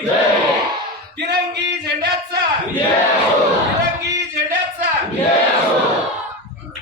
तिरंगी झेंड्याचा तिरंगी झेंड्याचा